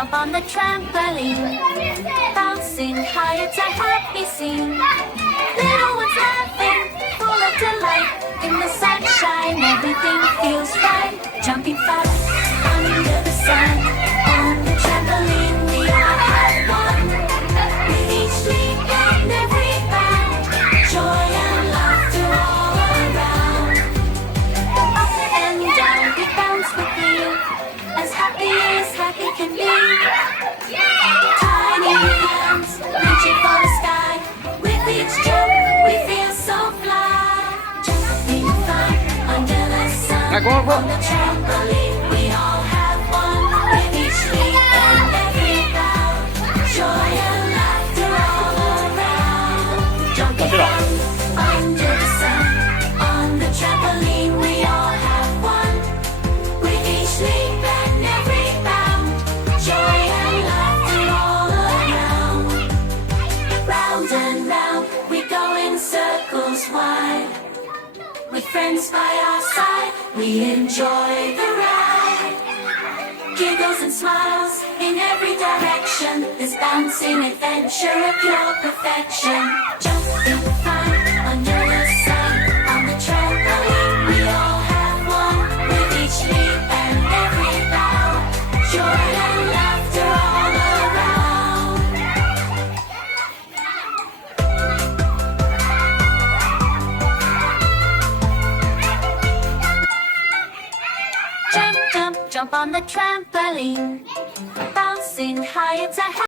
jump on the trampoline. Bouncing high, it's a happy scene. Little ones laughing, full of delight. In the sunshine, everything feels right. Jumping fast under the sun. On the trampoline, we all have fun. With each leap and every bound, joy and laughter all around. Up and down we bounce with you, as happy can be. Tiny hands reaching for the sky. With each jump, we feel so fly. Jumping fun under the sun. On the trampoline, we all have fun. With each leap and every bound, joy and laughter all around. Jumping fun under the sun. On the trampoline, we all have fun. With each leap and every bound, joy and laughter all around. Round and round, we go in circles wide. With friends by our side, we enjoy the ride. Giggles and smiles in every direction. This bouncing adventure of pure perfection. Jumping fun under the sun. On the trampoline, we all have fun. With each leap and every bound, joy and laughter all around. Jump, jump, jump on the trampoline. Bouncing high, it's a